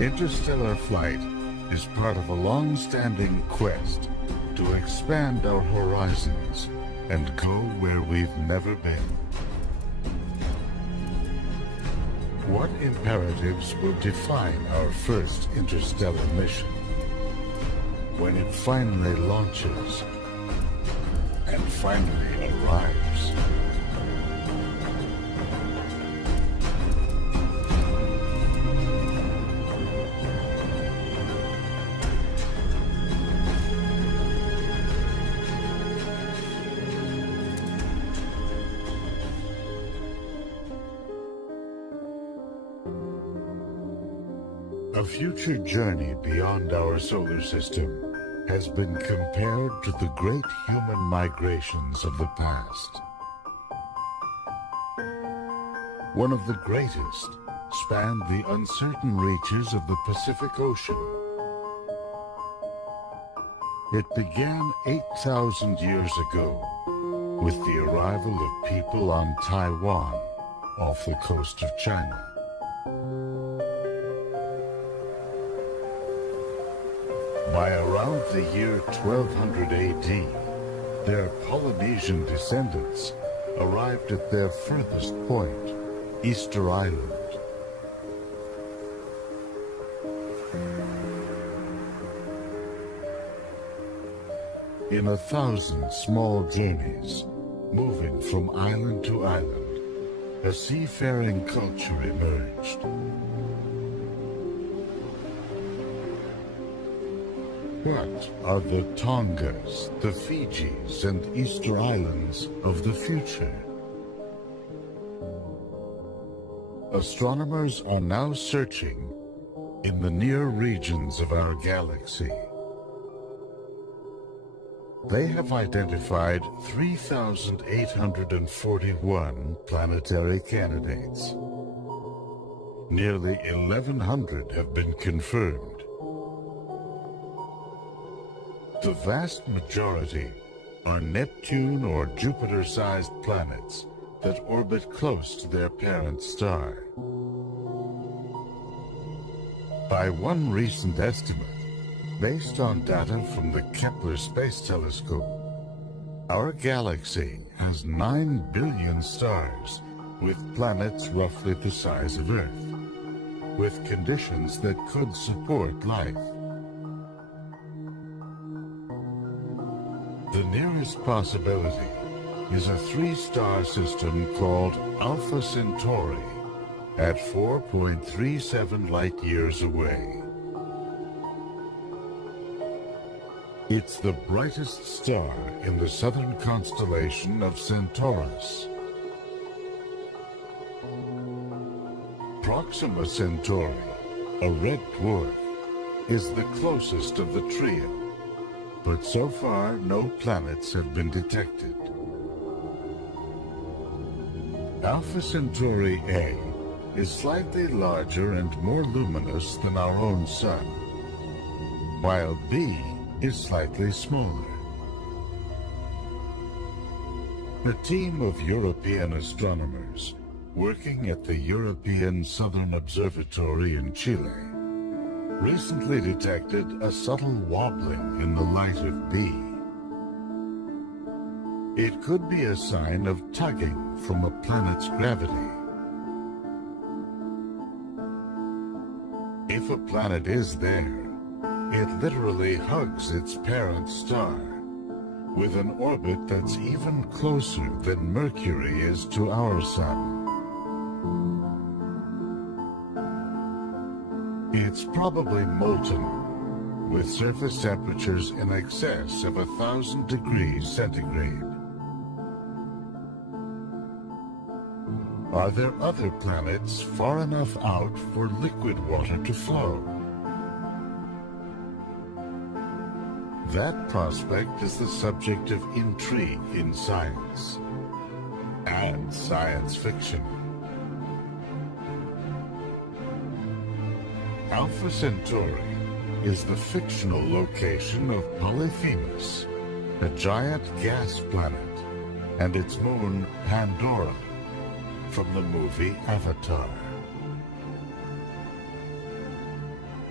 Interstellar flight is part of a long-standing quest to expand our horizons and go where we've never been. What imperatives will define our first interstellar mission when it finally launches and finally arrives? A future journey beyond our solar system has been compared to the great human migrations of the past. One of the greatest spanned the uncertain reaches of the Pacific Ocean. It began 8,000 years ago with the arrival of people on Taiwan off the coast of China. By around the year 1200 AD, their Polynesian descendants arrived at their furthest point, Easter Island. In 1,000 small journeys, moving from island to island, a seafaring culture emerged. What are the Tongas, the Fijis, and Easter Islands of the future? Astronomers are now searching in the near regions of our galaxy. They have identified 3,841 planetary candidates. Nearly 1,100 have been confirmed. The vast majority are Neptune or Jupiter-sized planets that orbit close to their parent star. By one recent estimate, based on data from the Kepler Space Telescope, our galaxy has 9 billion stars with planets roughly the size of Earth, with conditions that could support life. The nearest possibility is a 3-star system called Alpha Centauri at 4.37 light-years away. It's the brightest star in the southern constellation of Centaurus. Proxima Centauri, a red dwarf, is the closest of the trio. But so far, no planets have been detected. Alpha Centauri A is slightly larger and more luminous than our own Sun, while B is slightly smaller. A team of European astronomers working at the European Southern Observatory in Chile recently detected a subtle wobbling in the light of B. It could be a sign of tugging from a planet's gravity. If a planet is there, it literally hugs its parent star, with an orbit that's even closer than Mercury is to our Sun. It's probably molten, with surface temperatures in excess of 1,000 degrees centigrade. Are there other planets far enough out for liquid water to flow? That prospect is the subject of intrigue in science and science fiction. Alpha Centauri is the fictional location of Polyphemus, a giant gas planet, and its moon Pandora, from the movie Avatar.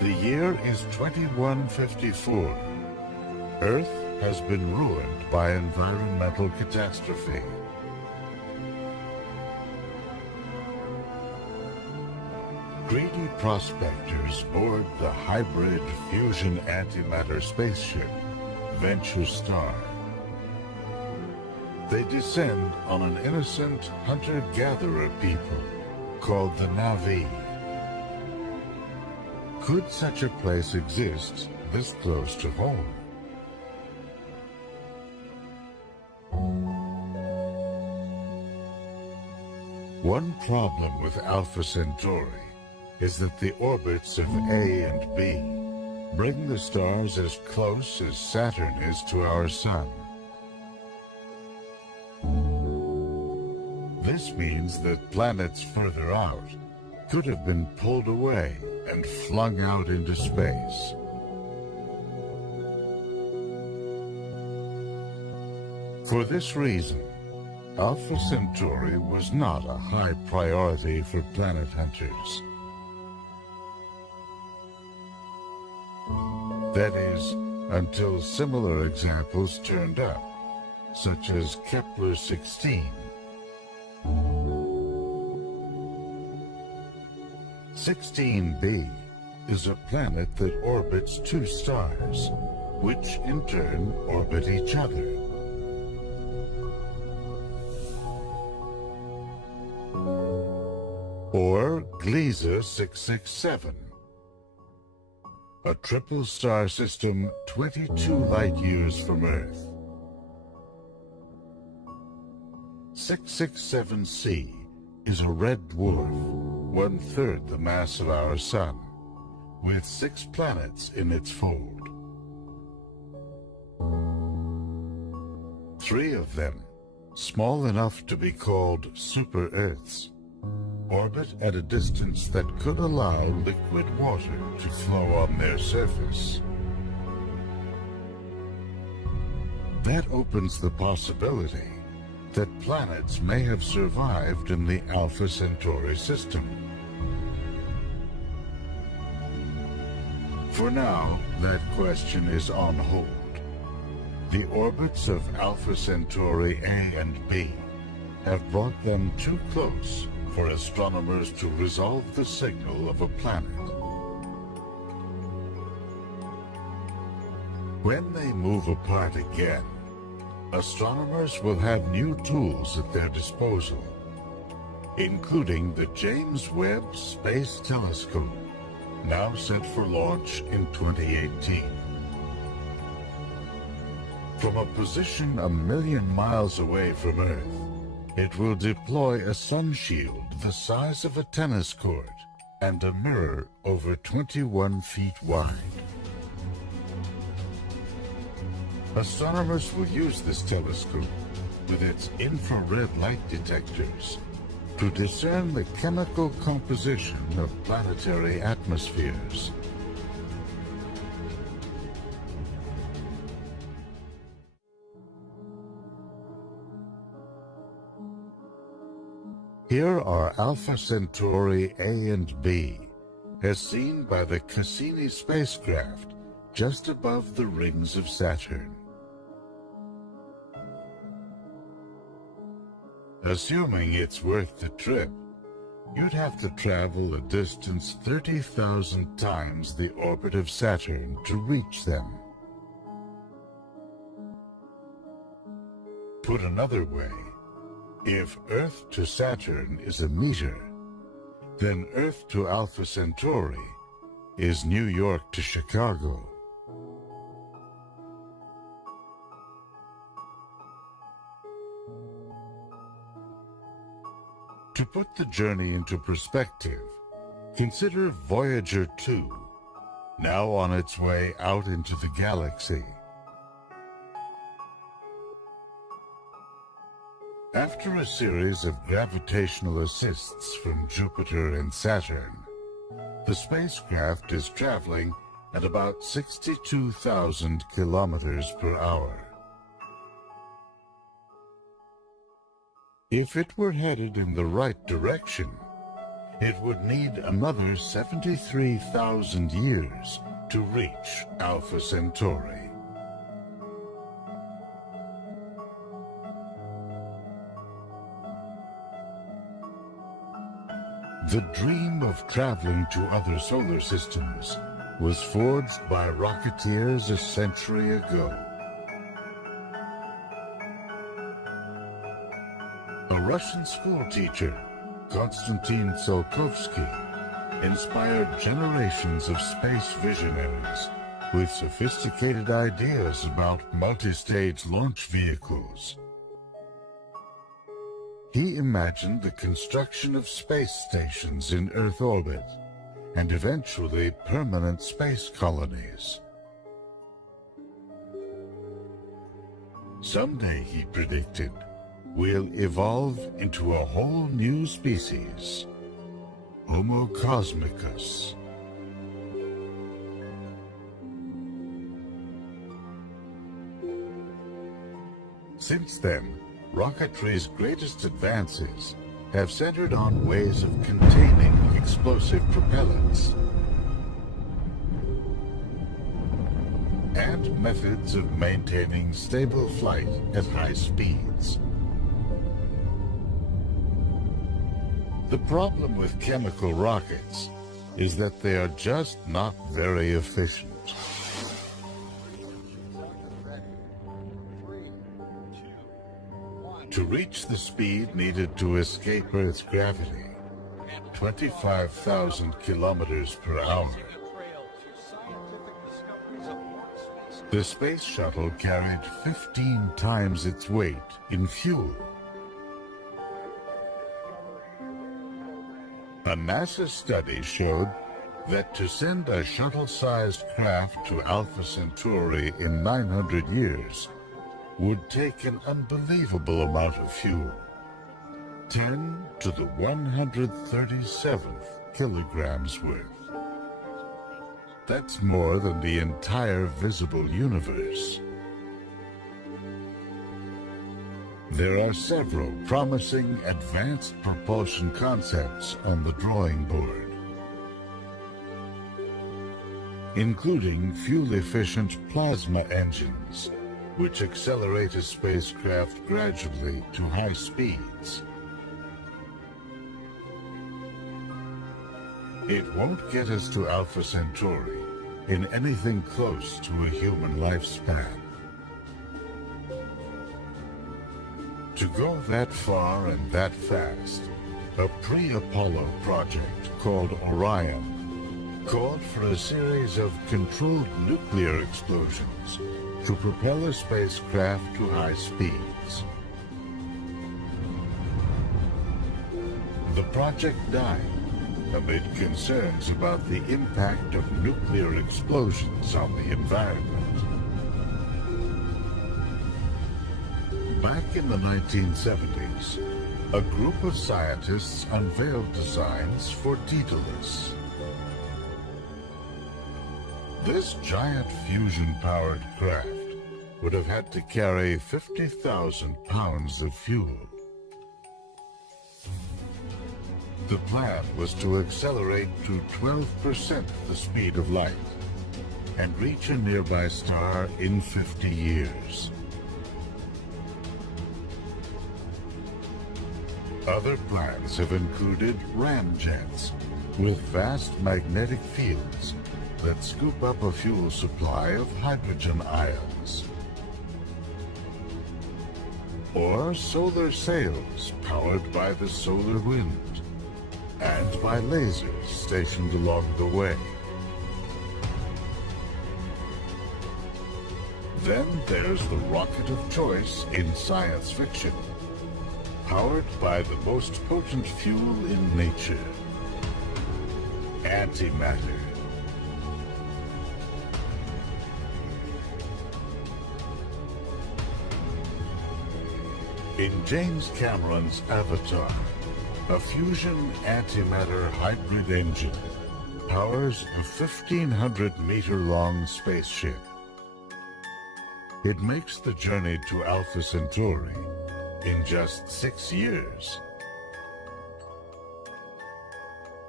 The year is 2154. Earth has been ruined by environmental catastrophe. Greedy prospectors board the hybrid fusion antimatter spaceship, Venture Star. They descend on an innocent hunter-gatherer people called the Na'vi. Could such a place exist this close to home? One problem with Alpha Centauri is that the orbits of A and B bring the stars as close as Saturn is to our Sun. This means that planets further out could have been pulled away and flung out into space. For this reason, Alpha Centauri was not a high priority for planet hunters. That is, until similar examples turned up, such as Kepler-16. 16b is a planet that orbits two stars, which in turn orbit each other. Or Gliese 667, a triple star system 22 light-years from Earth. 667c is a red dwarf, one-third the mass of our Sun, with 6 planets in its fold. 3 of them, small enough to be called super-Earths, orbit at a distance that could allow liquid water to flow on their surface. That opens the possibility that planets may have survived in the Alpha Centauri system. For now, that question is on hold. The orbits of Alpha Centauri A and B have brought them too close for astronomers to resolve the signal of a planet. When they move apart again, astronomers will have new tools at their disposal, including the James Webb Space Telescope, now set for launch in 2018. From a position 1 million miles away from Earth, it will deploy a sun shield the size of a tennis court and a mirror over 21 feet wide. Astronomers will use this telescope with its infrared light detectors to discern the chemical composition of planetary atmospheres. Here are Alpha Centauri A and B, as seen by the Cassini spacecraft just above the rings of Saturn. Assuming it's worth the trip, you'd have to travel a distance 30,000 times the orbit of Saturn to reach them. Put another way, if Earth to Saturn is a meter, then Earth to Alpha Centauri is New York to Chicago. To put the journey into perspective, consider Voyager 2, now on its way out into the galaxy. After a series of gravitational assists from Jupiter and Saturn, the spacecraft is traveling at about 62,000 kilometers per hour. If it were headed in the right direction, it would need another 73,000 years to reach Alpha Centauri. The dream of traveling to other solar systems was forged by rocketeers a century ago. A Russian schoolteacher, Konstantin Tsiolkovsky, inspired generations of space visionaries with sophisticated ideas about multi-stage launch vehicles. He imagined the construction of space stations in Earth orbit and eventually permanent space colonies. Someday, he predicted, we'll evolve into a whole new species, Homo cosmicus. Since then, rocketry's greatest advances have centered on ways of containing explosive propellants and methods of maintaining stable flight at high speeds. The problem with chemical rockets is that they are just not very efficient. To reach the speed needed to escape Earth's gravity, 25,000 kilometers per hour, the space shuttle carried 15 times its weight in fuel. A NASA study showed that to send a shuttle-sized craft to Alpha Centauri in 900 years would take an unbelievable amount of fuel, 10 to the 137th kilograms worth. That's more than the entire visible universe. There are several promising advanced propulsion concepts on the drawing board, including fuel-efficient plasma engines, which accelerate a spacecraft gradually to high speeds. It won't get us to Alpha Centauri in anything close to a human lifespan. To go that far and that fast, a pre-Apollo project called Orion called for a series of controlled nuclear explosions to propel a spacecraft to high speeds. The project died amid concerns about the impact of nuclear explosions on the environment. Back in the 1970s, a group of scientists unveiled designs for Daedalus. This giant fusion-powered craft would have had to carry 50,000 pounds of fuel. The plan was to accelerate to 12% the speed of light and reach a nearby star in 50 years. Other plans have included ramjets with vast magnetic fields that scoop up a fuel supply of hydrogen ions, or solar sails powered by the solar wind and by lasers stationed along the way. Then there's the rocket of choice in science fiction, powered by the most potent fuel in nature, antimatter. In James Cameron's Avatar, a fusion antimatter hybrid engine powers a 1,500-meter-long spaceship. It makes the journey to Alpha Centauri in just 6 years.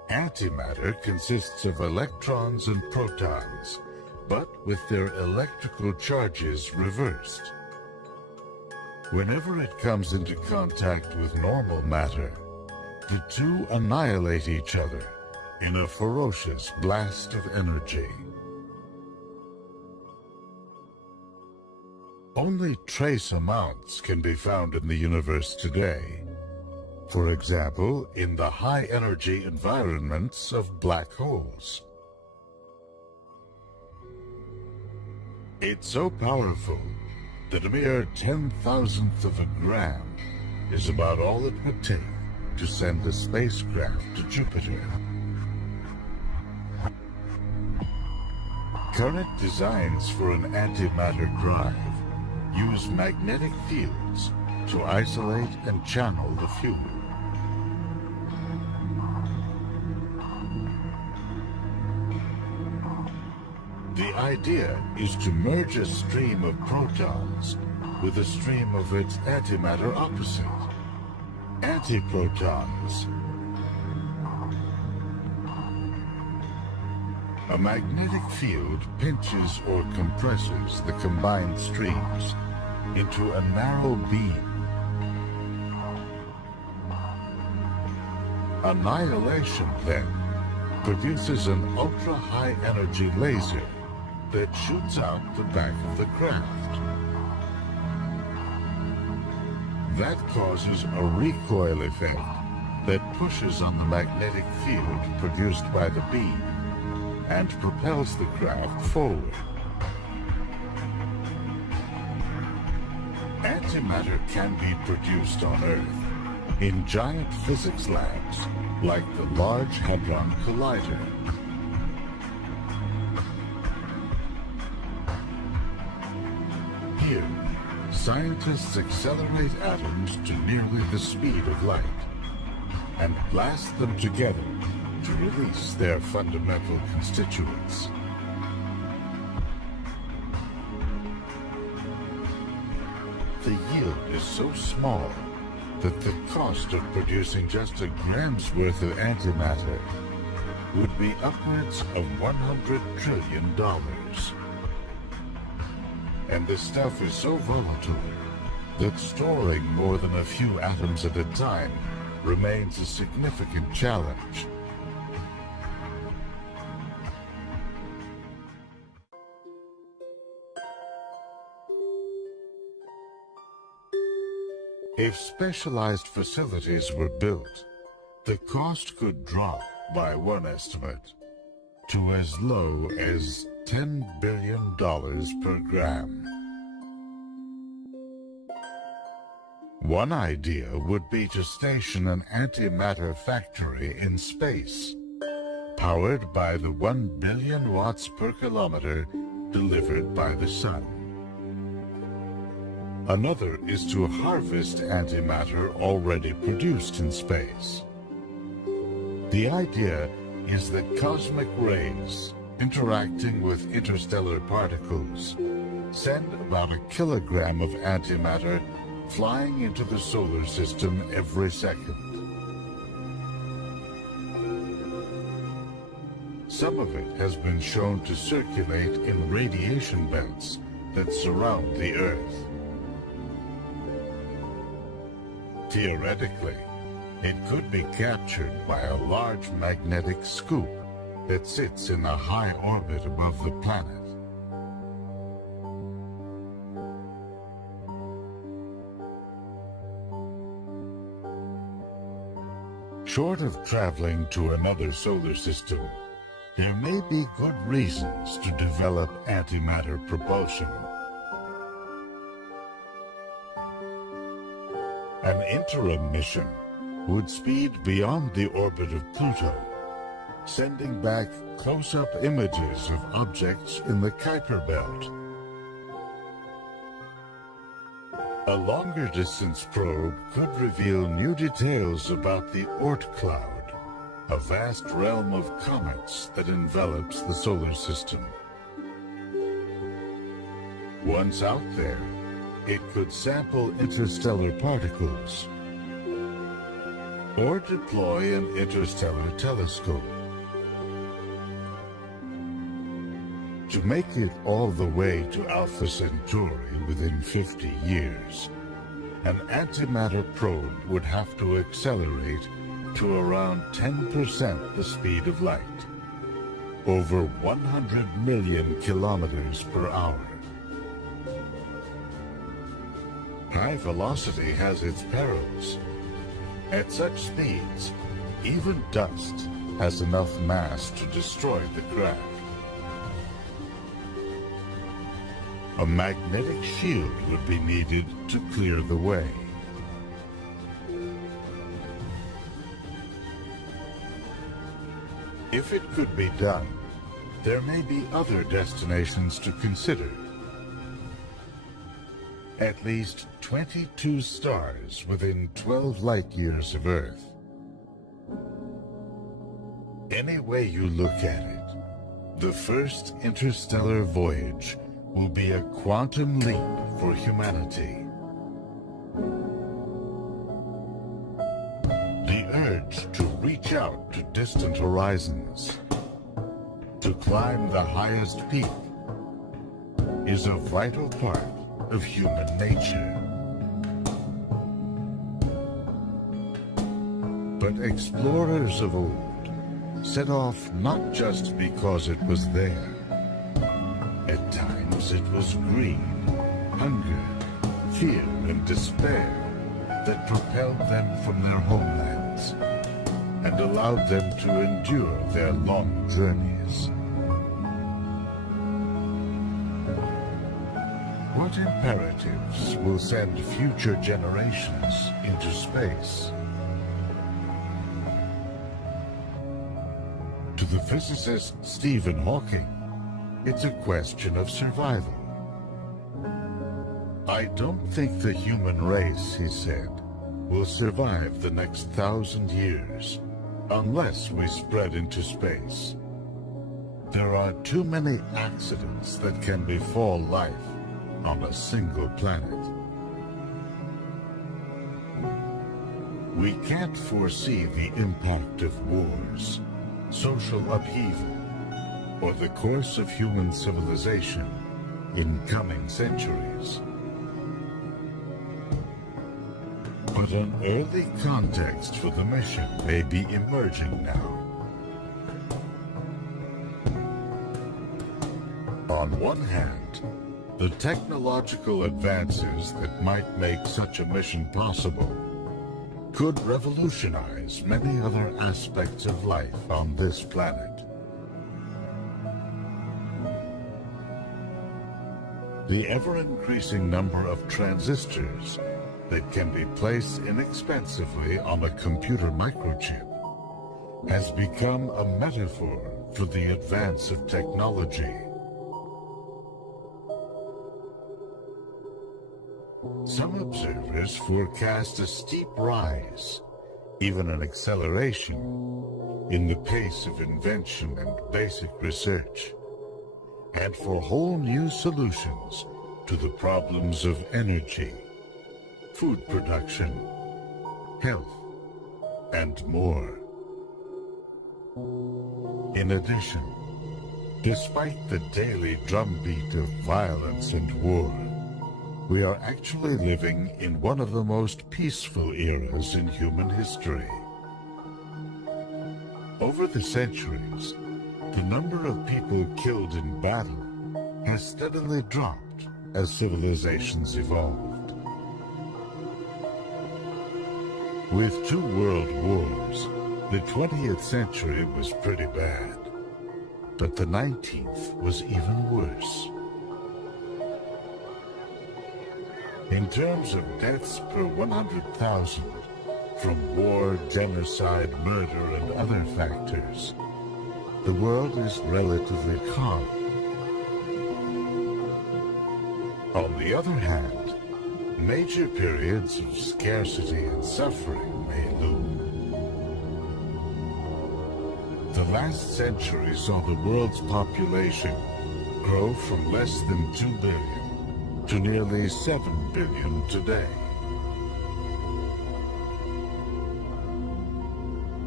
Antimatter consists of electrons and protons, but with their electrical charges reversed. Whenever it comes into contact with normal matter, the two annihilate each other in a ferocious blast of energy. Only trace amounts can be found in the universe today. For example, in the high-energy environments of black holes. It's so powerful that a mere 10,000th of a gram is about all it would take to send a spacecraft to Jupiter. Current designs for an antimatter drive use magnetic fields to isolate and channel the fuel. The idea is to merge a stream of protons with a stream of its antimatter opposite, antiprotons. A magnetic field pinches or compresses the combined streams into a narrow beam. Annihilation, then, produces an ultra-high energy laser that shoots out the back of the craft. That causes a recoil effect that pushes on the magnetic field produced by the beam and propels the craft forward. Antimatter can be produced on Earth in giant physics labs like the Large Hadron Collider. Here, scientists accelerate atoms to nearly the speed of light and blast them together to release their fundamental constituents. The yield is so small that the cost of producing just a gram's worth of antimatter would be upwards of $100 trillion. And the stuff is so volatile that storing more than a few atoms at a time remains a significant challenge. If specialized facilities were built, the cost could drop, by one estimate, to as low as $10 billion per gram. One idea would be to station an antimatter factory in space, powered by the 1 billion watts per kilometer delivered by the sun. Another is to harvest antimatter already produced in space. The idea is that cosmic rays, interacting with interstellar particles, send about a kilogram of antimatter flying into the solar system every second. Some of it has been shown to circulate in radiation belts that surround the Earth. Theoretically, it could be captured by a large magnetic scoop that sits in a high orbit above the planet. Short of traveling to another solar system, there may be good reasons to develop antimatter propulsion. An interim mission would speed beyond the orbit of Pluto, sending back close-up images of objects in the Kuiper Belt. A longer-distance probe could reveal new details about the Oort cloud, a vast realm of comets that envelops the solar system. Once out there, it could sample interstellar particles. or deploy an interstellar telescope. To make it all the way to Alpha Centauri within 50 years, an antimatter probe would have to accelerate to around 10% the speed of light, over 100 million kilometers per hour. High velocity has its perils. At such speeds, even dust has enough mass to destroy the craft. A magnetic shield would be needed to clear the way. If it could be done, there may be other destinations to consider. At least 22 stars within 12 light-years of Earth. Any way you look at it, the first interstellar voyage will be a quantum leap for humanity. The urge to reach out to distant horizons, to climb the highest peak, is a vital part of human nature. But explorers of old set off not just because it was there. At times it was greed, hunger, fear, and despair that propelled them from their homelands and allowed them to endure their long journeys. What imperatives will send future generations into space? To the physicist Stephen Hawking, it's a question of survival. I don't think the human race, he said, will survive the next 1,000 years unless we spread into space. There are too many accidents that can befall life on a single planet. We can't foresee the impact of wars, social upheaval, or the course of human civilization in coming centuries. But an early context for the mission may be emerging now. On one hand, the technological advances that might make such a mission possible could revolutionize many other aspects of life on this planet. The ever-increasing number of transistors that can be placed inexpensively on a computer microchip has become a metaphor for the advance of technology. Some observers forecast a steep rise, even an acceleration, in the pace of invention and basic research, and for whole new solutions to the problems of energy, food production, health, and more. In addition, despite the daily drumbeat of violence and war, we are actually living in one of the most peaceful eras in human history. Over the centuries, the number of people killed in battle has steadily dropped as civilizations evolved. With 2 world wars, the 20th century was pretty bad, but the 19th was even worse. In terms of deaths per 100,000, from war, genocide, murder, and other factors, the world is relatively calm. On the other hand, major periods of scarcity and suffering may loom. The last century saw the world's population grow from less than 2 billion to nearly 7 billion today.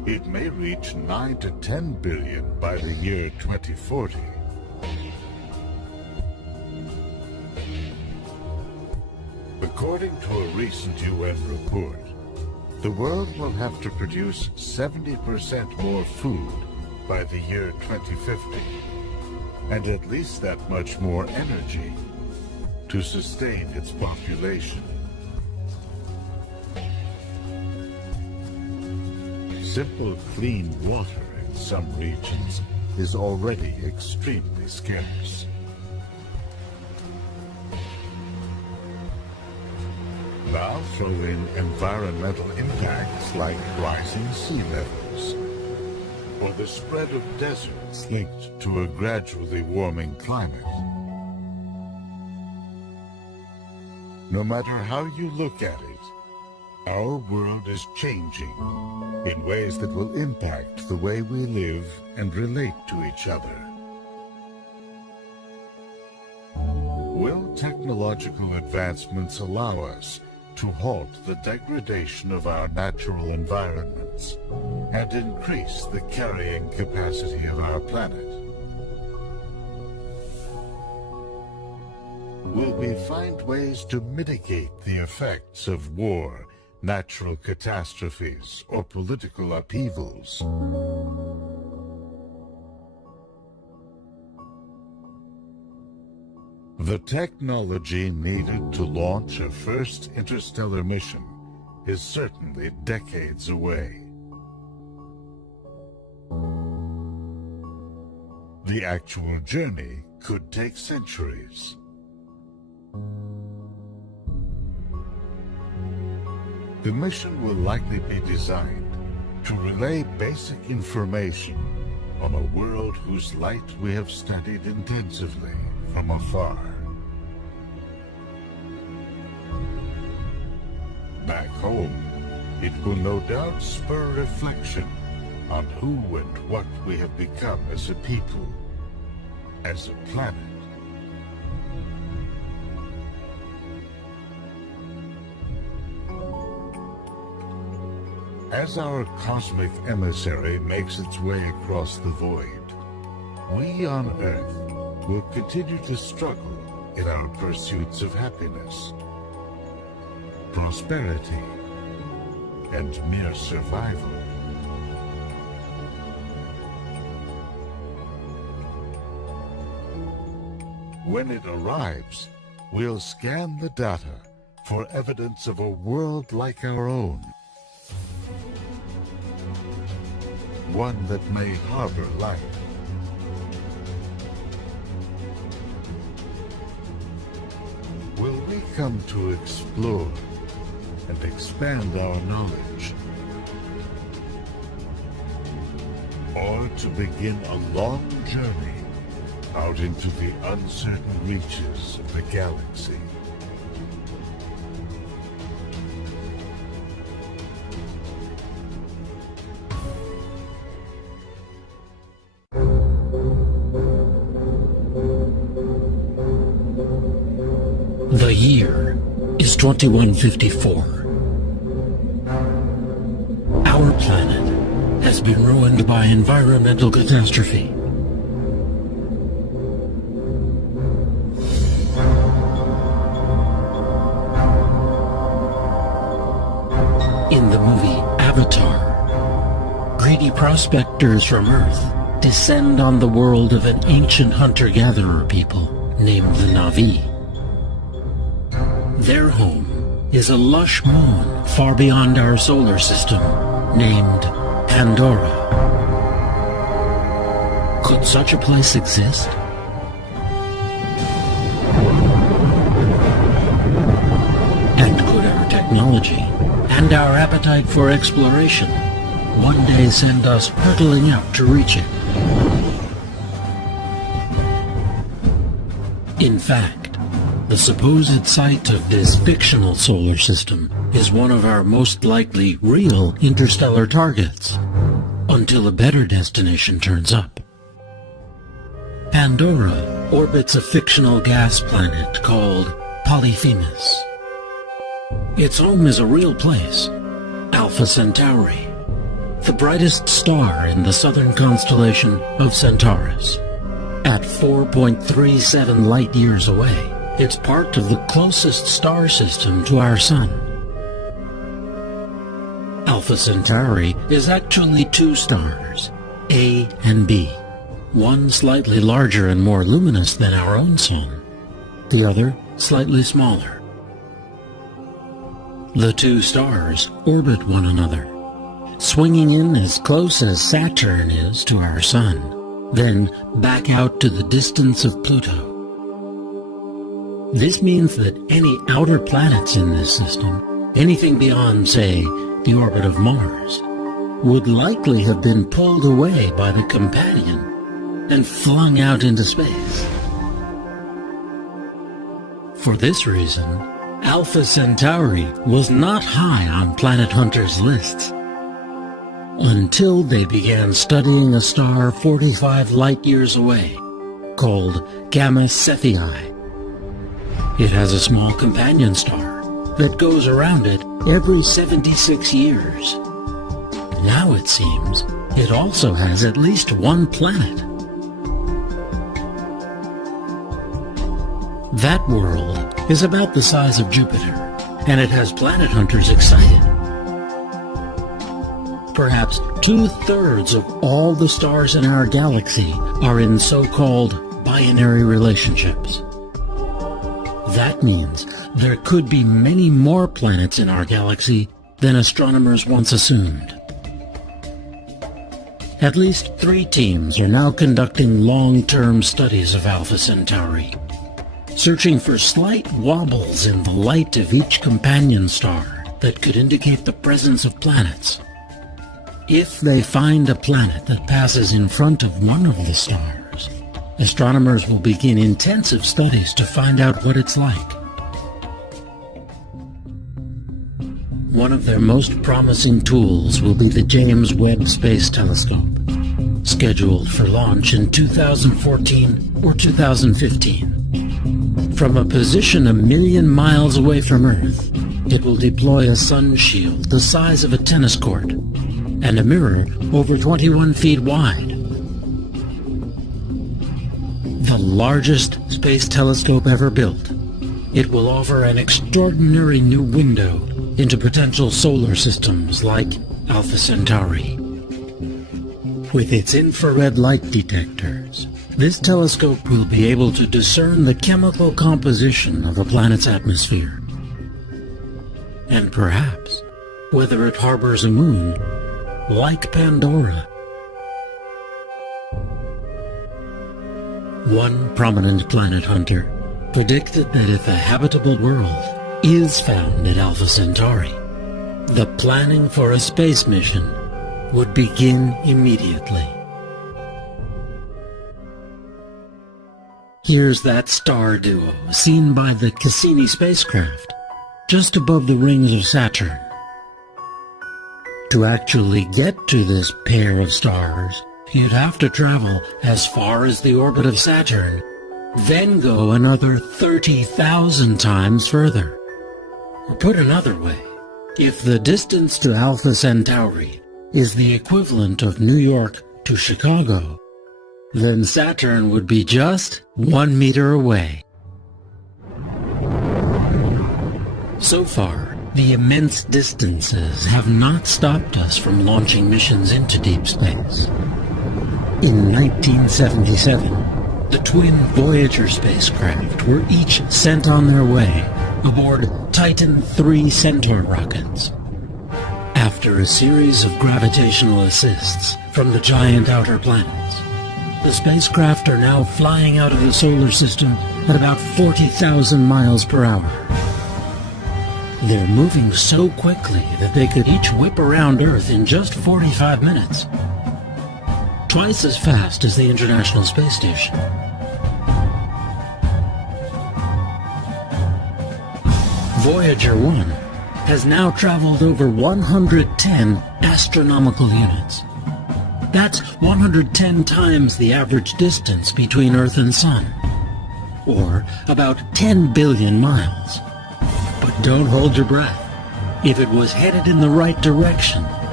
It may reach 9 to 10 billion by the year 2040. According to a recent UN report, the world will have to produce 70% more food by the year 2050, and at least that much more energy to sustain its population. Simple, clean water in some regions is already extremely scarce. Now throw in environmental impacts like rising sea levels, or the spread of deserts linked to a gradually warming climate. No matter how you look at it, our world is changing in ways that will impact the way we live and relate to each other. Will technological advancements allow us to halt the degradation of our natural environments and increase the carrying capacity of our planet? Will we find ways to mitigate the effects of war, natural catastrophes, or political upheavals? The technology needed to launch a first interstellar mission is certainly decades away. The actual journey could take centuries. The mission will likely be designed to relay basic information on a world whose light we have studied intensively from afar. Back home, it will no doubt spur reflection on who and what we have become as a people, as a planet. As our cosmic emissary makes its way across the void, we on Earth will continue to struggle in our pursuits of happiness, prosperity, and mere survival. When it arrives, we'll scan the data for evidence of a world like our own. One that may harbor life. Will we come to explore and expand our knowledge? Or to begin a long journey out into the uncertain reaches of the galaxy? The year is 2154. Our planet has been ruined by environmental catastrophe. In the movie Avatar, greedy prospectors from Earth descend on the world of an ancient hunter-gatherer people named the Na'vi. Their home is a lush moon far beyond our solar system, named Pandora. Could such a place exist? And could our technology and our appetite for exploration one day send us hurtling out to reach it? In fact, the supposed site of this fictional solar system is one of our most likely real interstellar targets, until a better destination turns up. Pandora orbits a fictional gas planet called Polyphemus. Its home is a real place, Alpha Centauri, the brightest star in the southern constellation of Centaurus. At 4.37 light-years away, it's part of the closest star system to our Sun. Alpha Centauri is actually two stars, A and B, one slightly larger and more luminous than our own Sun, the other slightly smaller. The two stars orbit one another, swinging in as close as Saturn is to our Sun, then back out to the distance of Pluto. This means that any outer planets in this system, anything beyond, say, the orbit of Mars, would likely have been pulled away by the companion and flung out into space. For this reason, Alpha Centauri was not high on Planet Hunters' lists until they began studying a star 45 light-years away called Gamma Cephei. It has a small companion star that goes around it every 76 years. Now it seems it also has at least one planet. That world is about the size of Jupiter, and it has planet hunters excited. Perhaps 2/3 of all the stars in our galaxy are in so-called binary relationships. That means there could be many more planets in our galaxy than astronomers once assumed. At least 3 teams are now conducting long-term studies of Alpha Centauri, searching for slight wobbles in the light of each companion star that could indicate the presence of planets. If they find a planet that passes in front of one of the stars, astronomers will begin intensive studies to find out what it's like. One of their most promising tools will be the James Webb Space Telescope, scheduled for launch in 2014 or 2015. From a position 1,000,000 miles away from Earth, it will deploy a sun shield the size of a tennis court and a mirror over 21 feet wide. The largest space telescope ever built, it will offer an extraordinary new window into potential solar systems like Alpha Centauri. With its infrared light detectors, this telescope will be able to discern the chemical composition of a planet's atmosphere, and perhaps whether it harbors a moon like Pandora. One prominent planet hunter predicted that if a habitable world is found at Alpha Centauri, the planning for a space mission would begin immediately. Here's that star duo seen by the Cassini spacecraft, just above the rings of Saturn. To actually get to this pair of stars, you'd have to travel as far as the orbit of Saturn, then go another 30,000 times further. Or put another way, if the distance to Alpha Centauri is the equivalent of New York to Chicago, then Saturn would be just 1 meter away. So far, the immense distances have not stopped us from launching missions into deep space. In 1977, the twin Voyager spacecraft were each sent on their way aboard Titan III Centaur rockets. After a series of gravitational assists from the giant outer planets, the spacecraft are now flying out of the solar system at about 40,000 miles per hour. They're moving so quickly that they could each whip around Earth in just 45 minutes. Twice as fast as the International Space Station. Voyager 1 has now traveled over 110 astronomical units. That's 110 times the average distance between Earth and Sun, or about 10 billion miles. But don't hold your breath. If it was headed in the right direction,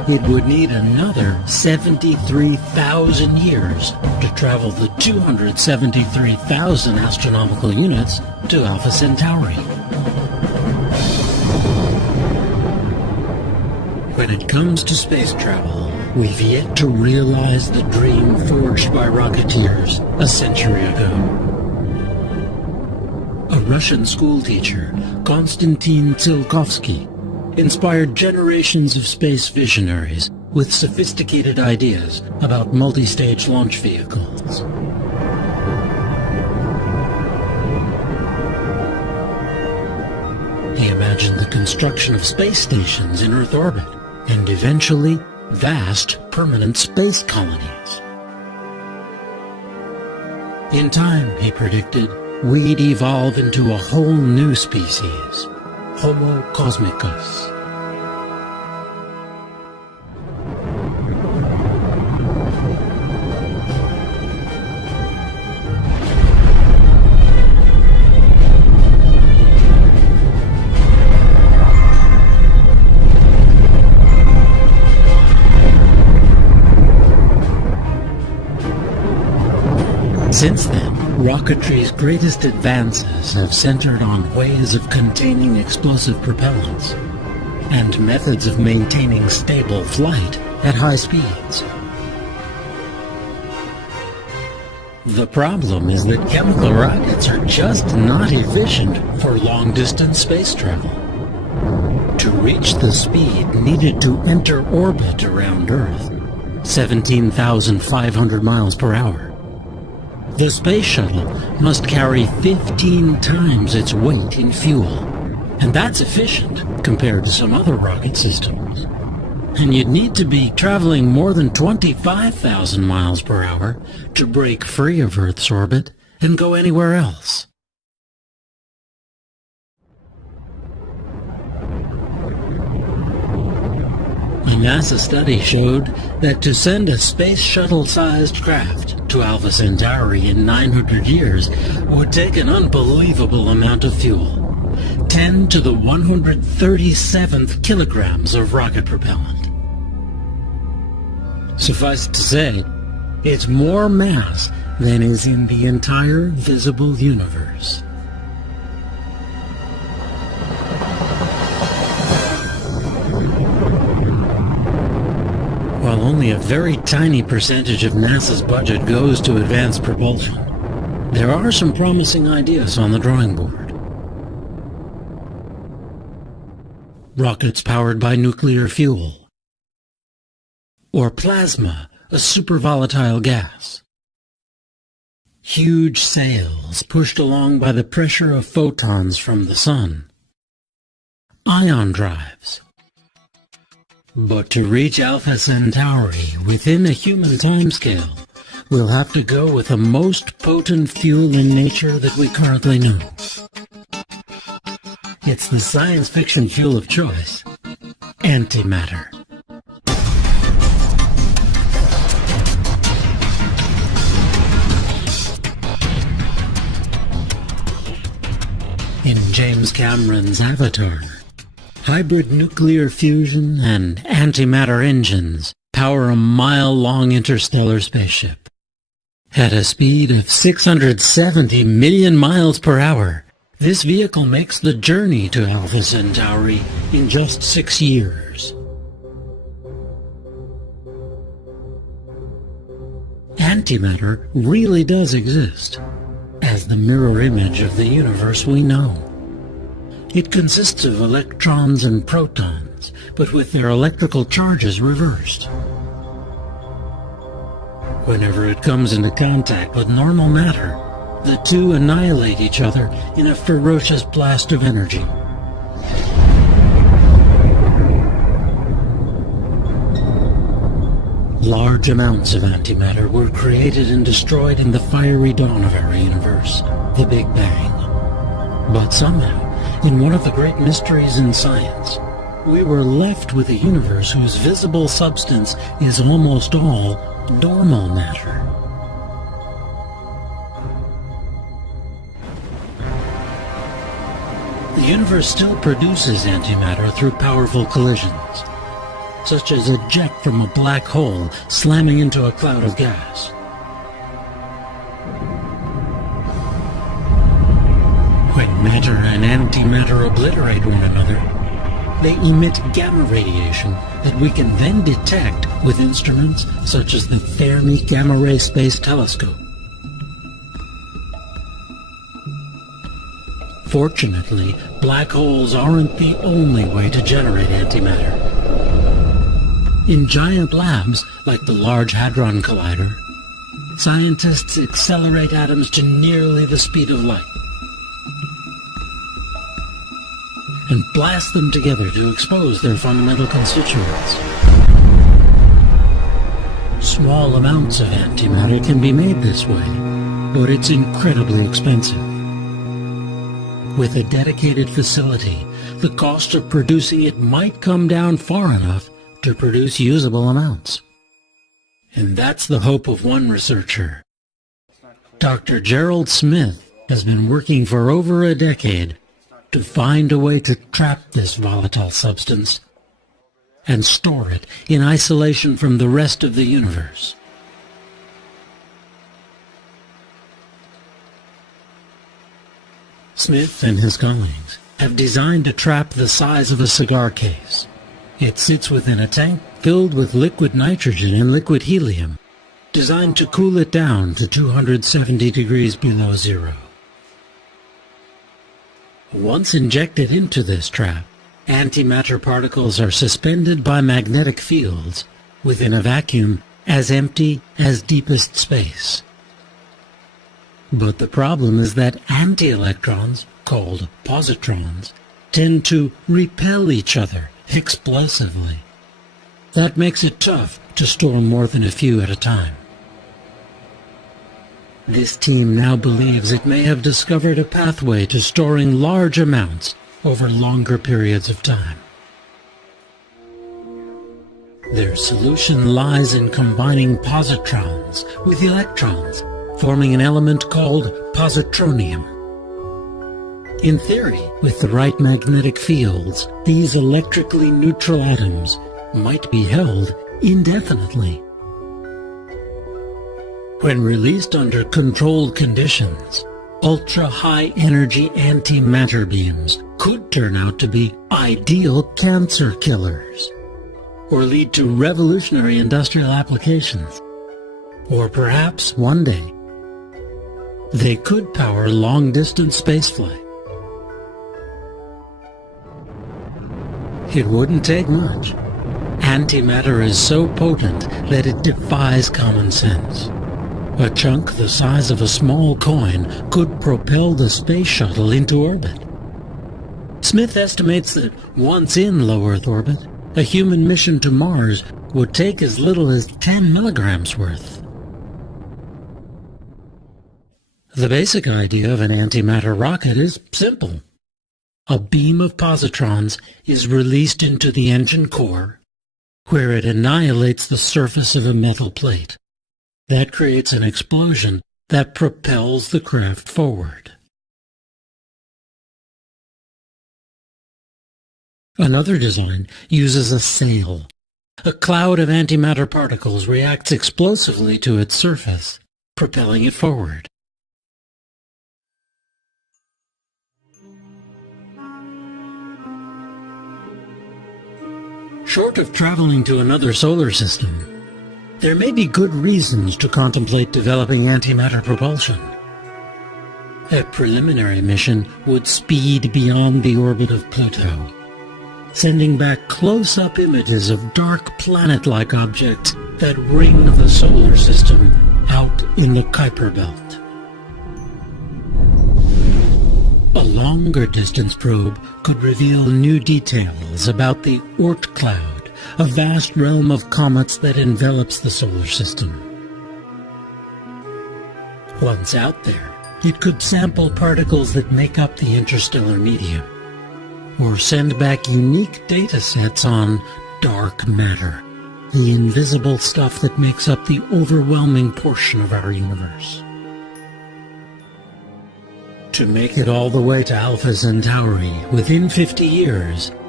it would need another 73,000 years to travel the 273,000 astronomical units to Alpha Centauri. When it comes to space travel, we've yet to realize the dream forged by rocketeers a century ago. A Russian schoolteacher, Konstantin Tsiolkovsky, inspired generations of space visionaries with sophisticated ideas about multi-stage launch vehicles. He imagined the construction of space stations in Earth orbit, and eventually vast permanent space colonies. In time, he predicted, we'd evolve into a whole new species, Homo cosmicus. Since then, rocketry's greatest advances have centered on ways of containing explosive propellants and methods of maintaining stable flight at high speeds. The problem is that chemical rockets are just not efficient for long-distance space travel. To reach the speed needed to enter orbit around Earth, 17,500 miles per hour, the space shuttle must carry 15 times its weight in fuel, and that's efficient compared to some other rocket systems. And you'd need to be traveling more than 25,000 miles per hour to break free of Earth's orbit and go anywhere else. A NASA study showed that to send a space shuttle-sized craft to Alpha Centauri in 900 years would take an unbelievable amount of fuel. 10 to the 137th kilograms of rocket propellant. Suffice to say, it's more mass than is in the entire visible universe. While only a very tiny percentage of NASA's budget goes to advanced propulsion, there are some promising ideas on the drawing board. Rockets powered by nuclear fuel, or plasma, a supervolatile gas. Huge sails pushed along by the pressure of photons from the sun. Ion drives. But to reach Alpha Centauri within a human timescale, we'll have to go with the most potent fuel in nature that we currently know. It's the science fiction fuel of choice, antimatter. In James Cameron's Avatar, hybrid nuclear fusion and antimatter engines power a mile-long interstellar spaceship. At a speed of 670 million miles per hour, this vehicle makes the journey to Alpha Centauri in just 6 years. Antimatter really does exist, as the mirror image of the universe we know. It consists of electrons and protons, but with their electrical charges reversed. Whenever it comes into contact with normal matter, the two annihilate each other in a ferocious blast of energy. Large amounts of antimatter were created and destroyed in the fiery dawn of our universe, the Big Bang. But somehow, in one of the great mysteries in science, we were left with a universe whose visible substance is almost all normal matter. The universe still produces antimatter through powerful collisions. such as a jet from a black hole slamming into a cloud of gas. When matter and antimatter obliterate one another, they emit gamma radiation that we can then detect with instruments such as the Fermi Gamma Ray Space Telescope. Fortunately, black holes aren't the only way to generate antimatter. In giant labs, like the Large Hadron Collider, scientists accelerate atoms to nearly the speed of light and blast them together to expose their fundamental constituents. Small amounts of antimatter can be made this way, but it's incredibly expensive. With a dedicated facility, the cost of producing it might come down far enough to produce usable amounts. And that's the hope of one researcher. Dr. Gerald Smith has been working for over a decade to find a way to trap this volatile substance and store it in isolation from the rest of the universe. Smith and his colleagues have designed a trap the size of a cigar case. It sits within a tank filled with liquid nitrogen and liquid helium, designed to cool it down to 270 degrees below zero. Once injected into this trap, antimatter particles are suspended by magnetic fields within a vacuum as empty as deepest space. But the problem is that anti-electrons, called positrons, tend to repel each other explosively. That makes it tough to store more than a few at a time. This team now believes it may have discovered a pathway to storing large amounts over longer periods of time. Their solution lies in combining positrons with electrons, forming an element called positronium. In theory, with the right magnetic fields, these electrically neutral atoms might be held indefinitely. When released under controlled conditions, ultra-high energy antimatter beams could turn out to be ideal cancer killers, or lead to revolutionary industrial applications. Or perhaps, one day, they could power long-distance spaceflight. It wouldn't take much. Antimatter is so potent that it defies common sense. A chunk the size of a small coin could propel the space shuttle into orbit. Smith estimates that once in low Earth orbit, a human mission to Mars would take as little as 10 milligrams worth. The basic idea of an antimatter rocket is simple. A beam of positrons is released into the engine core, where it annihilates the surface of a metal plate. That creates an explosion that propels the craft forward. Another design uses a sail. A cloud of antimatter particles reacts explosively to its surface, propelling it forward. Short of traveling to another solar system, there may be good reasons to contemplate developing antimatter propulsion. A preliminary mission would speed beyond the orbit of Pluto, sending back close-up images of dark planet-like objects that ring the solar system out in the Kuiper Belt. A longer distance probe could reveal new details about the Oort cloud, a vast realm of comets that envelops the solar system. Once out there, it could sample particles that make up the interstellar medium, or send back unique data sets on dark matter, the invisible stuff that makes up the overwhelming portion of our universe. To make it all the way to Alpha Centauri within 50 years,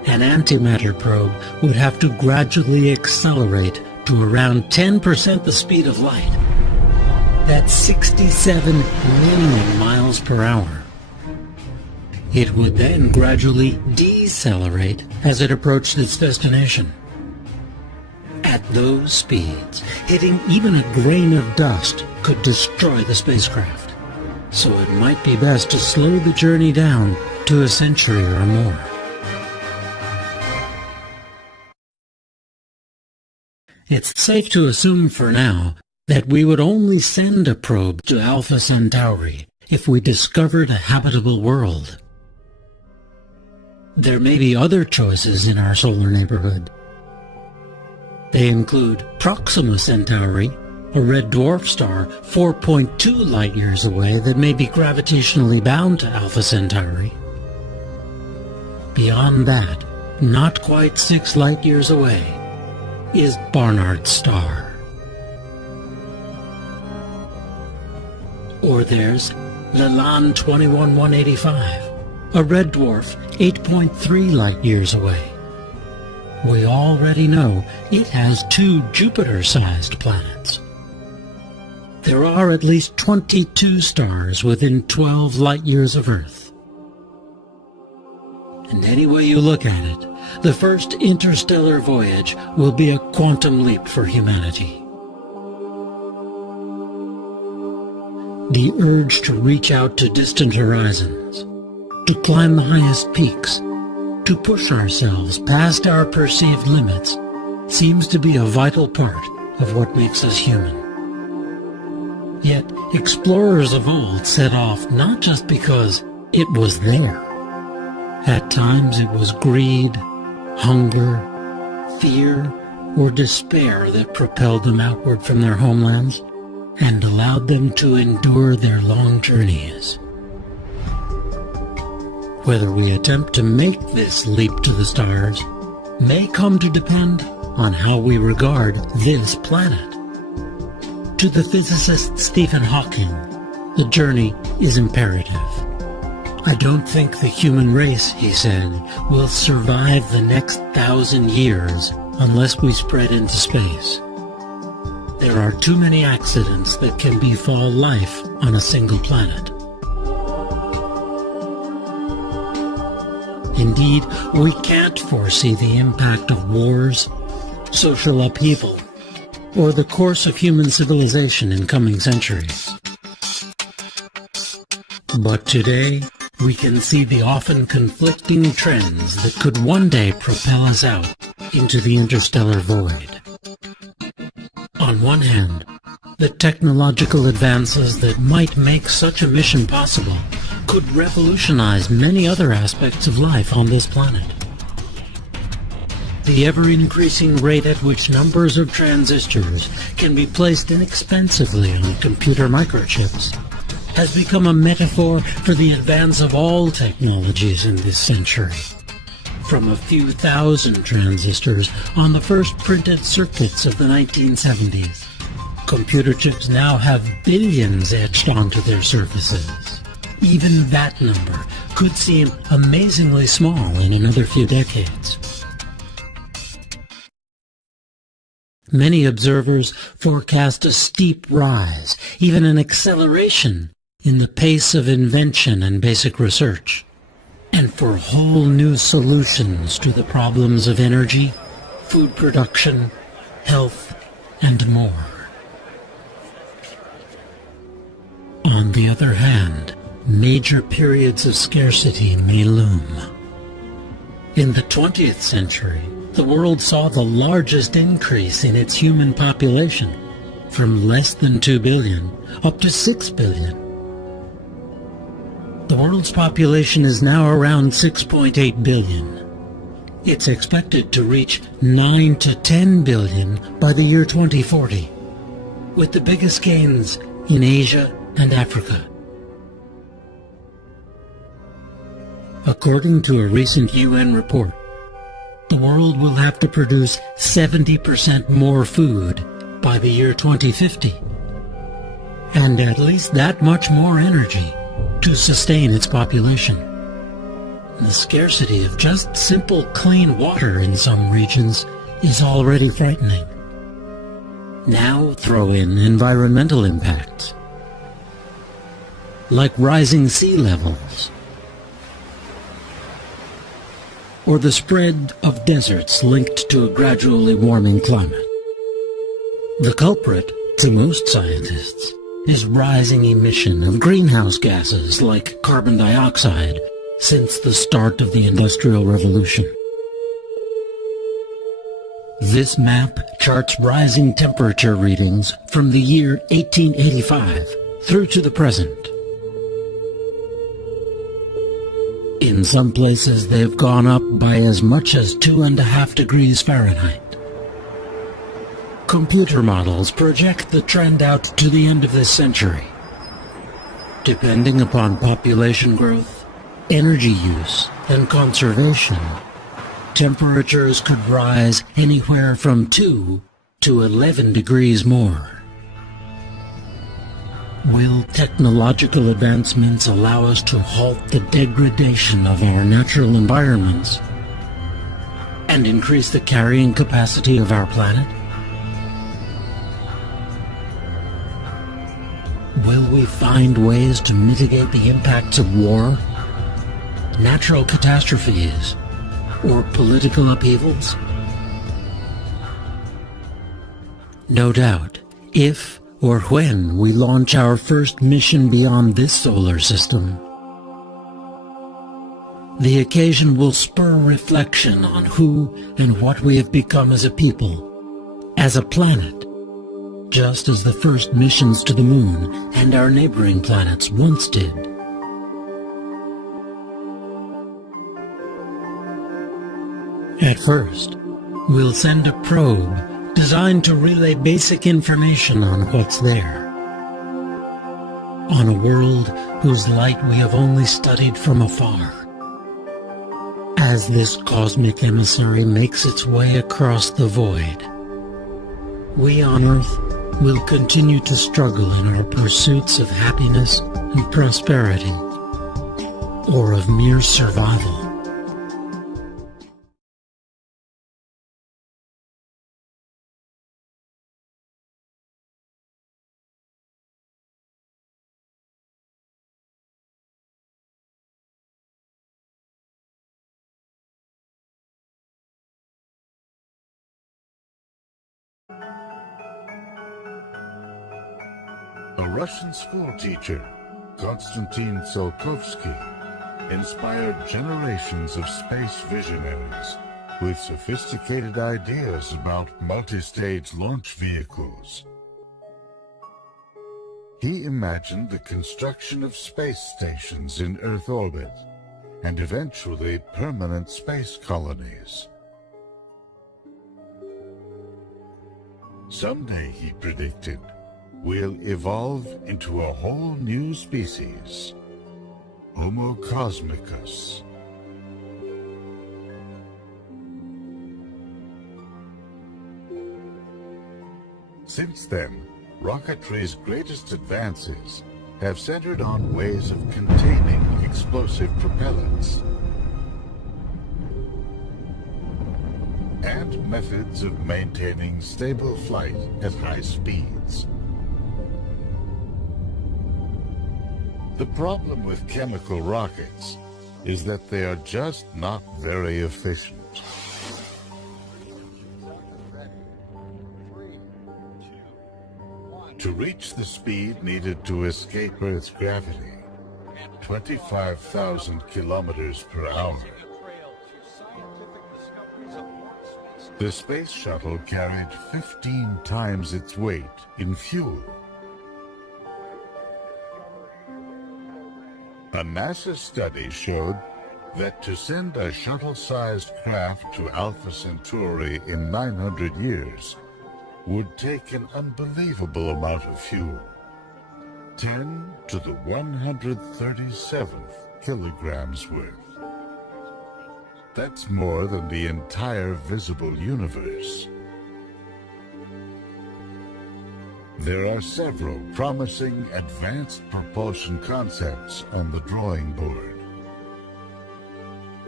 an antimatter probe would have to gradually accelerate to around 10% the speed of light. That's 67 million miles per hour. It would then gradually decelerate as it approached its destination. At those speeds, hitting even a grain of dust could destroy the spacecraft. So it might be best to slow the journey down to a century or more. It's safe to assume for now that we would only send a probe to Alpha Centauri if we discovered a habitable world. There may be other choices in our solar neighborhood. They include Proxima Centauri, a red dwarf star 4.2 light-years away that may be gravitationally bound to Alpha Centauri. Beyond that, not quite 6 light-years away, is Barnard's star. Or there's Leland 21185, a red dwarf 8.3 light-years away. We already know it has 2 Jupiter-sized planets. There are at least 22 stars within 12 light-years of Earth. And any way you look at it, the first interstellar voyage will be a quantum leap for humanity. The urge to reach out to distant horizons, to climb the highest peaks, to push ourselves past our perceived limits, seems to be a vital part of what makes us human. Yet, explorers of old set off not just because it was there. At times it was greed, hunger, fear, or despair that propelled them outward from their homelands and allowed them to endure their long journeys. Whether we attempt to make this leap to the stars may come to depend on how we regard this planet. To the physicist Stephen Hawking, the journey is imperative. I don't think the human race, he said, will survive the next 1,000 years unless we spread into space. There are too many accidents that can befall life on a single planet. Indeed, we can't foresee the impact of wars, social upheaval, or the course of human civilization in coming centuries. But today, we can see the often conflicting trends that could one day propel us out into the interstellar void. On one hand, the technological advances that might make such a mission possible could revolutionize many other aspects of life on this planet. The ever-increasing rate at which numbers of transistors can be placed inexpensively on computer microchips has become a metaphor for the advance of all technologies in this century. From a few thousand transistors on the first printed circuits of the 1970s, computer chips now have billions etched onto their surfaces. Even that number could seem amazingly small in another few decades. Many observers forecast a steep rise, even an acceleration, in the pace of invention and basic research, and for whole new solutions to the problems of energy, food production, health, and more. On the other hand, major periods of scarcity may loom. In the 20th century, the world saw the largest increase in its human population, from less than 2 billion up to 6 billion. The world's population is now around 6.8 billion. It's expected to reach 9 to 10 billion by the year 2040, with the biggest gains in Asia and Africa. According to a recent UN report, the world will have to produce 70% more food by the year 2050, and at least that much more energy to sustain its population. The scarcity of just simple clean water in some regions is already frightening. Now throw in environmental impacts, like rising sea levels, or the spread of deserts linked to a gradually warming climate. The culprit, to most scientists, is rising emission of greenhouse gases like carbon dioxide since the start of the Industrial Revolution. This map charts rising temperature readings from the year 1885 through to the present. In some places they've gone up by as much as 2.5 degrees Fahrenheit. Computer models project the trend out to the end of this century. Depending upon population growth, energy use, and conservation, temperatures could rise anywhere from 2 to 11 degrees more. Will technological advancements allow us to halt the degradation of our natural environments and increase the carrying capacity of our planet? Will we find ways to mitigate the impacts of war, natural catastrophes, or political upheavals? No doubt, if or when we launch our first mission beyond this solar system, the occasion will spur reflection on who and what we have become as a people, as a planet, just as the first missions to the moon and our neighboring planets once did. At first, we'll send a probe designed to relay basic information on what's there, on a world whose light we have only studied from afar. As this cosmic emissary makes its way across the void, we on Earth will continue to struggle in our pursuits of happiness and prosperity, or of mere survival. A Russian schoolteacher, Konstantin Tsiolkovsky, inspired generations of space visionaries with sophisticated ideas about multi-stage launch vehicles. He imagined the construction of space stations in Earth orbit and eventually permanent space colonies. Someday, he predicted, we'll evolve into a whole new species, Homo cosmicus. Since then, rocketry's greatest advances have centered on ways of containing explosive propellants and methods of maintaining stable flight at high speeds. The problem with chemical rockets is that they are just not very efficient. To reach the speed needed to escape Earth's gravity, 25,000 kilometers per hour, the space shuttle carried 15 times its weight in fuel. A NASA study showed that to send a shuttle-sized craft to Alpha Centauri in 900 years would take an unbelievable amount of fuel, 10 to the 137th kilograms worth. That's more than the entire visible universe. There are several promising advanced propulsion concepts on the drawing board.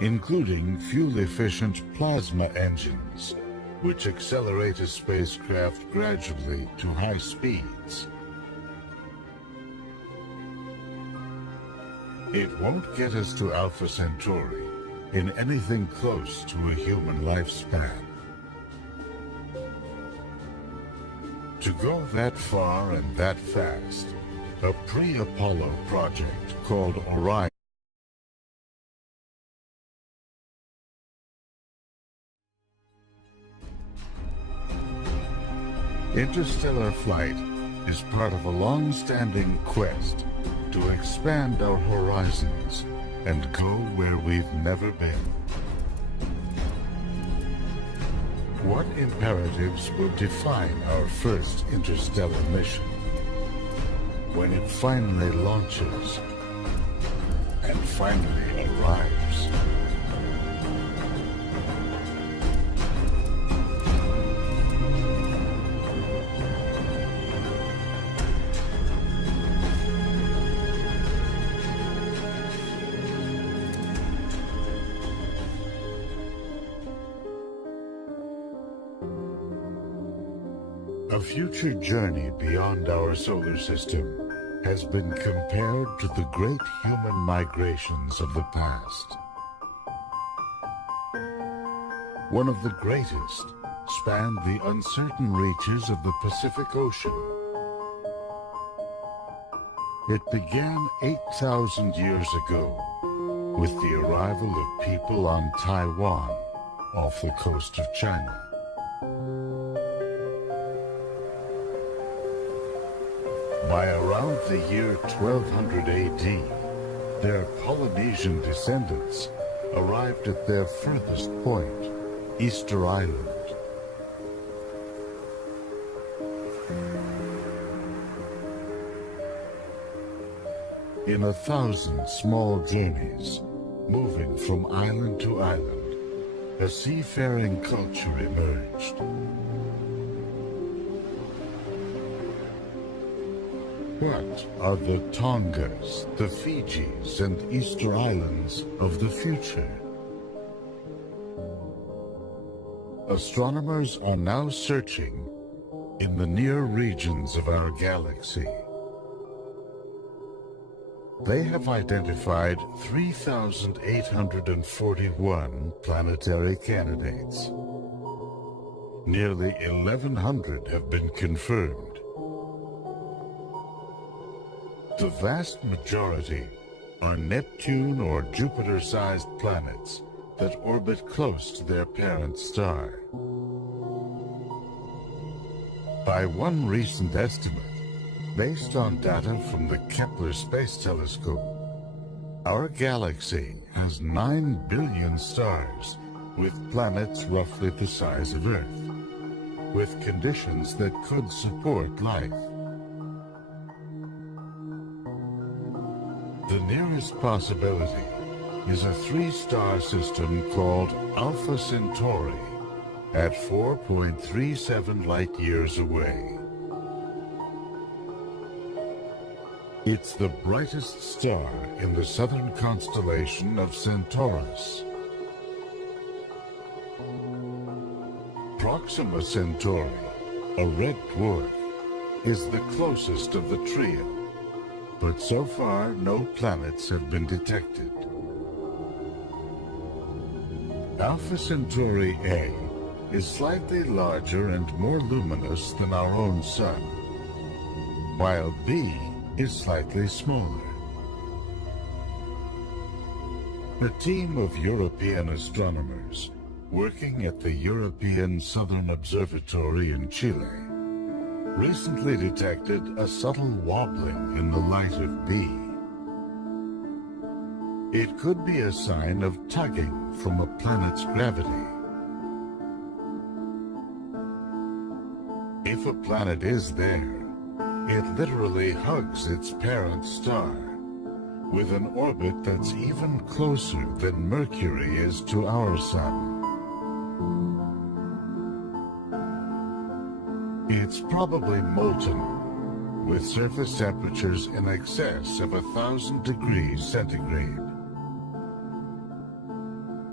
including fuel-efficient plasma engines, which accelerate a spacecraft gradually to high speeds. It won't get us to Alpha Centauri in anything close to a human lifespan. To go that far and that fast, a pre-Apollo project called Orion Interstellar flight is part of a long-standing quest to expand our horizons and go where we've never been. What imperatives will define our first interstellar mission when it finally launches and finally arrives? A future journey beyond our solar system has been compared to the great human migrations of the past. One of the greatest spanned the uncertain reaches of the Pacific Ocean. It began 8,000 years ago with the arrival of people on Taiwan off the coast of China. By around the year 1200 AD, their Polynesian descendants arrived at their furthest point, Easter Island. In 1,000 small journeys, moving from island to island, a seafaring culture emerged. What are the Tongas, the Fijis, and Easter Islands of the future? Astronomers are now searching in the near regions of our galaxy. They have identified 3,841 planetary candidates. Nearly 1,100 have been confirmed. The vast majority are Neptune or Jupiter-sized planets that orbit close to their parent star. By one recent estimate, based on data from the Kepler Space Telescope, our galaxy has 9 billion stars with planets roughly the size of Earth, with conditions that could support life. The nearest possibility is a 3-star system called Alpha Centauri at 4.37 light-years away. It's the brightest star in the southern constellation of Centaurus. Proxima Centauri, a red dwarf, is the closest of the trio, but so far no planets have been detected. Alpha Centauri A is slightly larger and more luminous than our own Sun, while B is slightly smaller. A team of European astronomers working at the European Southern Observatory in Chile recently detected a subtle wobbling in the light of B. It could be a sign of tugging from a planet's gravity. If a planet is there, it literally hugs its parent star, with an orbit that's even closer than Mercury is to our Sun. It's probably molten, with surface temperatures in excess of 1,000 degrees centigrade.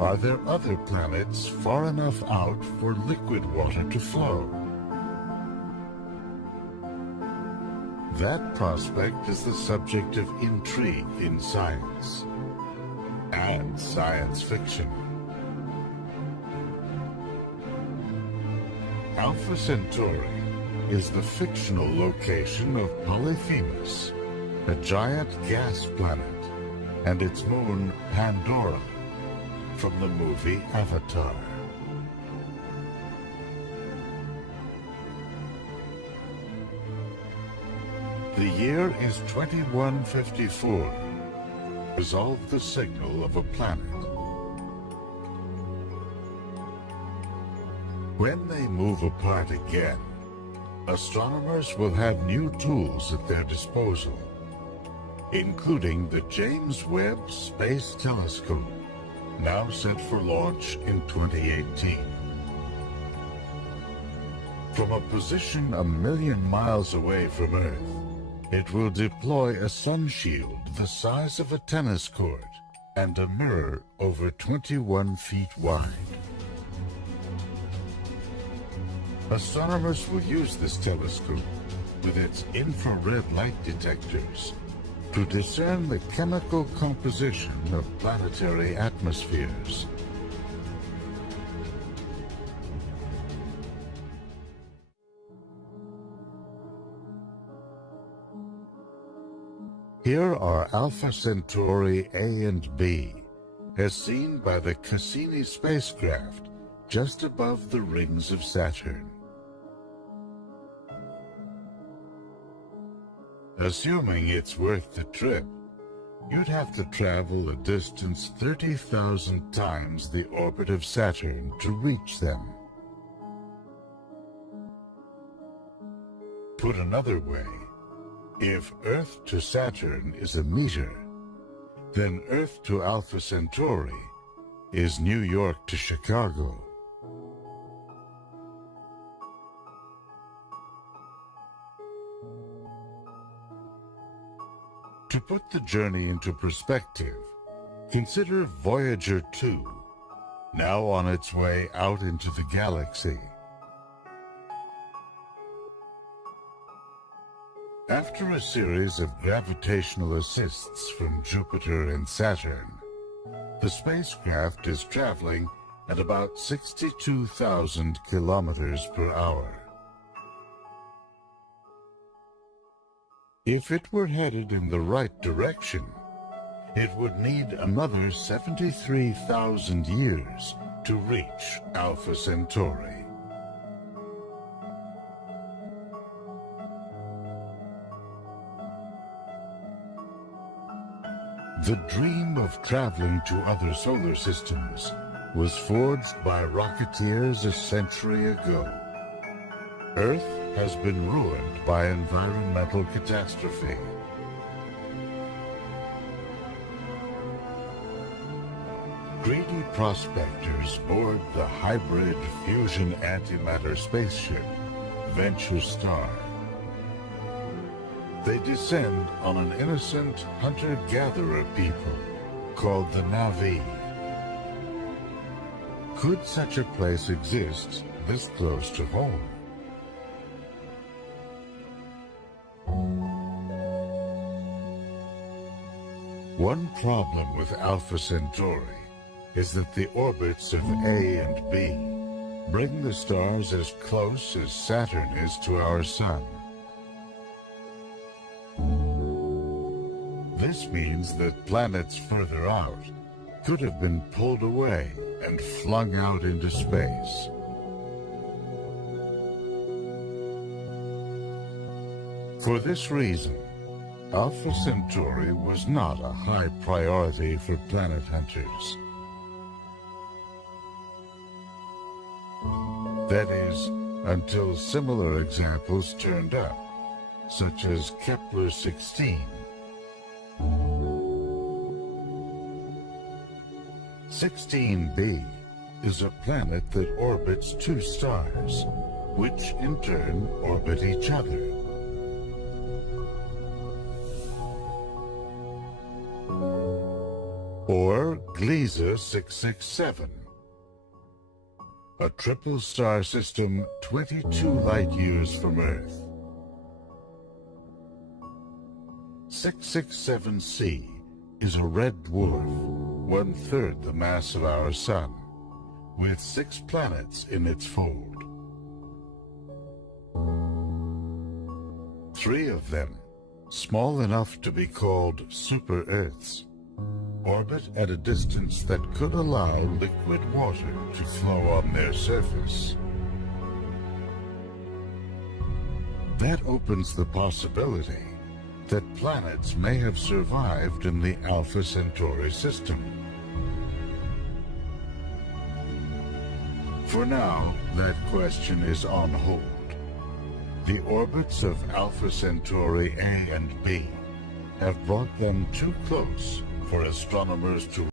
Are there other planets far enough out for liquid water to flow? That prospect is the subject of intrigue in science and science fiction. Alpha Centauri is the fictional location of Polyphemus, a giant gas planet, and its moon Pandora, from the movie Avatar. The year is 2154. Resolve the signal of a planet. When they move apart again, astronomers will have new tools at their disposal, including the James Webb Space Telescope, now set for launch in 2018. From a position 1,000,000 miles away from Earth, it will deploy a sun shield the size of a tennis court and a mirror over 21 feet wide. Astronomers will use this telescope with its infrared light detectors to discern the chemical composition of planetary atmospheres. Here are Alpha Centauri A and B, as seen by the Cassini spacecraft just above the rings of Saturn. Assuming it's worth the trip, you'd have to travel a distance 30,000 times the orbit of Saturn to reach them. Put another way, if Earth to Saturn is a meter, then Earth to Alpha Centauri is New York to Chicago. To put the journey into perspective, consider Voyager 2, now on its way out into the galaxy. After a series of gravitational assists from Jupiter and Saturn, the spacecraft is traveling at about 62,000 kilometers per hour. If it were headed in the right direction, it would need another 73,000 years to reach Alpha Centauri. The dream of traveling to other solar systems was forged by rocketeers a century ago. Earth has been ruined by environmental catastrophe. Greedy prospectors board the hybrid fusion antimatter spaceship, Venture Star. They descend on an innocent hunter-gatherer people called the Na'vi. Could such a place exist this close to home? One problem with Alpha Centauri is that the orbits of A and B bring the stars as close as Saturn is to our Sun. This means that planets further out could have been pulled away and flung out into space. For this reason, Alpha Centauri was not a high priority for planet hunters. That is, until similar examples turned up, such as Kepler-16. 16b is a planet that orbits two stars, which in turn orbit each other. or Gliese 667, a triple star system 22 light-years from Earth. 667c is a red dwarf, 1/3 the mass of our Sun, with 6 planets in its fold. 3 of them, small enough to be called super-Earths, orbit at a distance that could allow liquid water to flow on their surface. That opens the possibility that planets may have survived in the Alpha Centauri system. For now, that question is on hold. The orbits of Alpha Centauri A and B have brought them too close for astronomers to